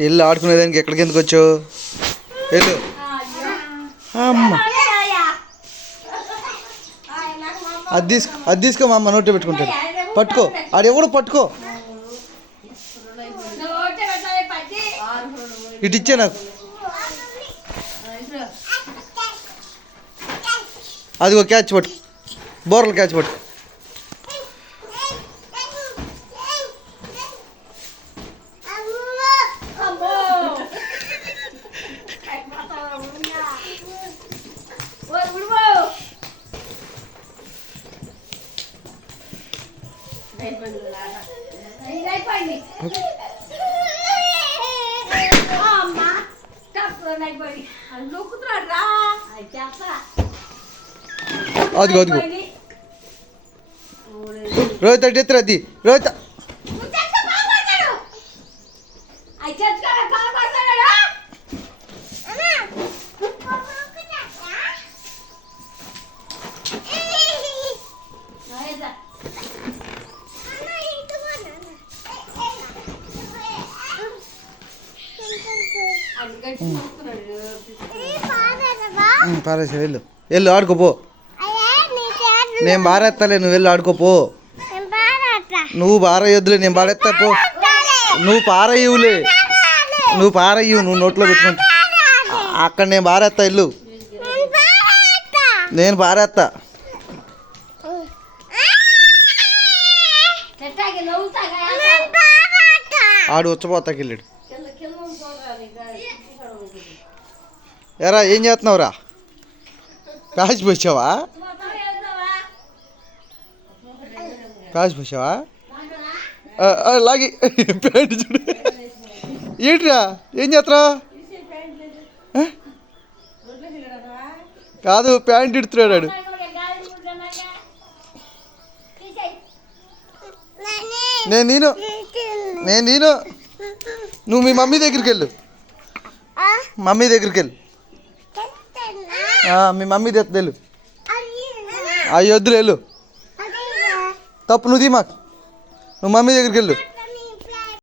వెళ్ళు ఆడుకునేదానికి ఎక్కడికి ఎందుకు వచ్చావు? వెళ్ళు. అమ్మ అది తీసుకో మా అమ్మ నోట్లో పెట్టుకుంటాడు. పట్టుకో, ఆడెవడు పట్టుకో. ఇటు ఇచ్చే నాకు. అదిగో క్యాచ్ పట్టు, బోర్లు క్యాచ్ పట్టు. అదిగో అదిగో రోహిత్ అడ్డు ఎత్తురు. అది రోహిత్ పారేసా. వెళ్ళు వెళ్ళు ఆడుకోపో. నేను బారేస్తాలే, నువ్వు వెళ్ళి ఆడుకోపో. నువ్వు బారయ్యొద్దులే, నేను బారేస్తా పో. నువ్వు పారయ్యులే, నువ్వు పారయ్యు, నువ్వు నోట్లో పెట్టుకుంటా. అక్కడ నేను బారేస్తా, వెళ్ళు. నేను బారేస్తా. ఆడు వచ్చిపోతాకి వెళ్ళాడు. ఎరా ఏం చేస్తున్నావురా? కాసి పోసావా? కాసి పోసావా? లాగి ప్యాంటు చూడు. ఏంటిరా ఏం చేస్తారా? కాదు ప్యాంట్ ఇడుతున్నాడు. నేను నువ్వు మీ మమ్మీ దగ్గరికి వెళ్ళు. మమ్మీ దగ్గరికి వెళ్ళు. మీ మమ్మీ తెస్తా వెళ్ళు. అవి వద్దులు వెళ్ళు. తప్పు నువ్వు మాకు, నువ్వు మమ్మీ దగ్గరికి వెళ్ళు.